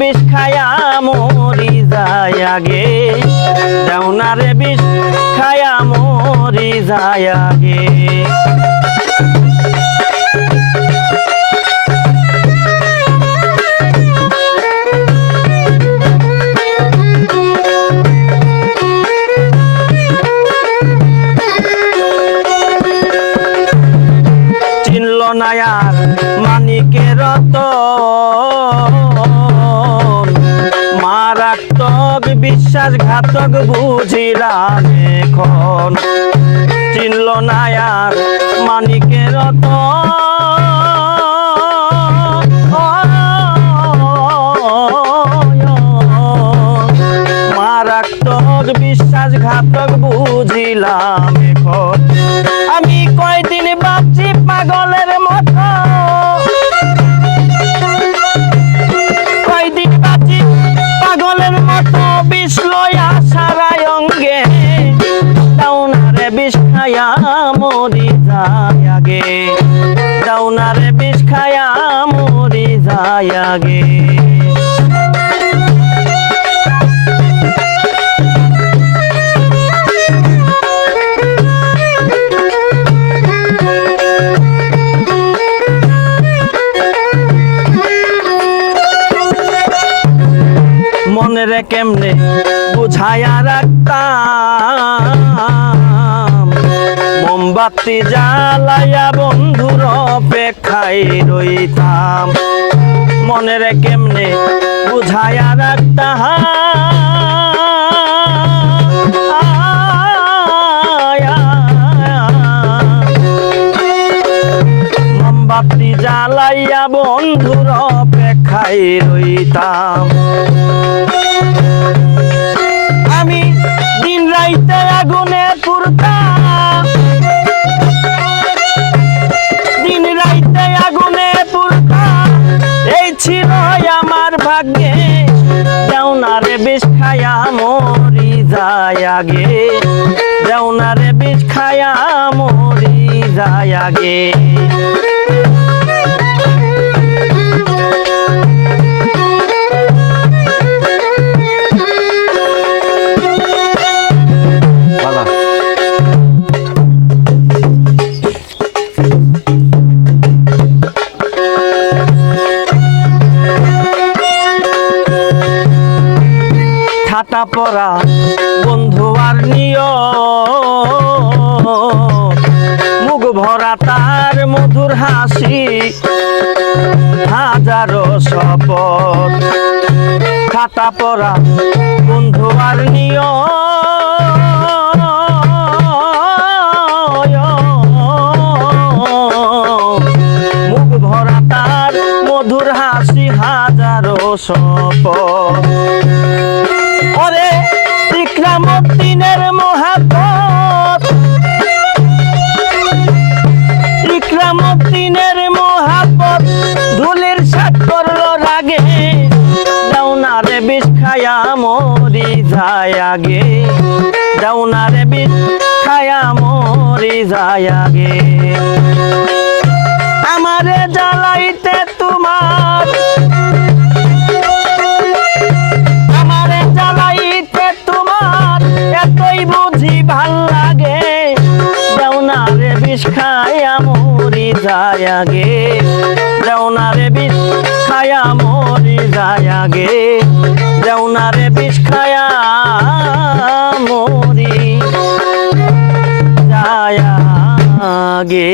বিষ খায়া মরি যায় আগে, দেওনারে বিষ খায়া মরি যায় আগে। নায়ার মানিকের মারাত্মক বিশ্বাসঘাতক বুঝিলাম এখন, চিনল নায়ার মানিকের মারাত্মক বিশ্বাসঘাতক বুঝিলাম এখন। আমি কয়দিন বাঁচি পাগলের মতো, কয়দিন বাঁচি পাগলের মতো, বিষ লয়া সারায় অঙ্গে, দাওনারে বিষ খায়া মরি যায় আগে, দাওনারে বিষ খায়া মরি যায় আগে। মনেরে কেমনে বুঝায়া রাখতাম, মোমবাতি জ্বালাইয়া বন্ধুর অপেক্ষায় রইতাম। মনেরে কেমনে বুঝায়া রাখতাম, মোমবাতি জ্বালাইয়া বন্ধুর অপেক্ষায় রইতাম। আমি দিন রাইতে আগুনে পুরতাম, দিন রাইতে আগুনে পুরতাম, এই ছিল আমার ভাগ্যে, দেওনারে বিষ খায়া মরি যায় আগে, দেওনারে বিষ খায়া মরি যায় আগে। ঠাটা পরা বন্ধু আর নিয়ম, মুখ ভরা তার মধুর হাসি, হাজারো শপথ। ঠাটা পরা বন্ধু আর নিয়ম, মুখ ভরা তার মধুর হাসি, হাজারো শপথ। ওরে ইকরামউদ্দিনের মহাব্বত, ইকরামউদ্দিনের মহাব্বত, ধুলির সাত করলো রাগে, দেওনারে বিষ খায়া মরি যায় আগে, দেওনারে বিষ খায়া মরি যায় আগে। আমারে জ্বালাইতে তোমার, এতই বুঝি ভাল লাগে, দেওনারে বিষ খায়া মরি যায় আগে, দেওনারে বিষ খায়া মরি যায় আগে, দেওনারে বিষ খায়া মরি যায় আগে।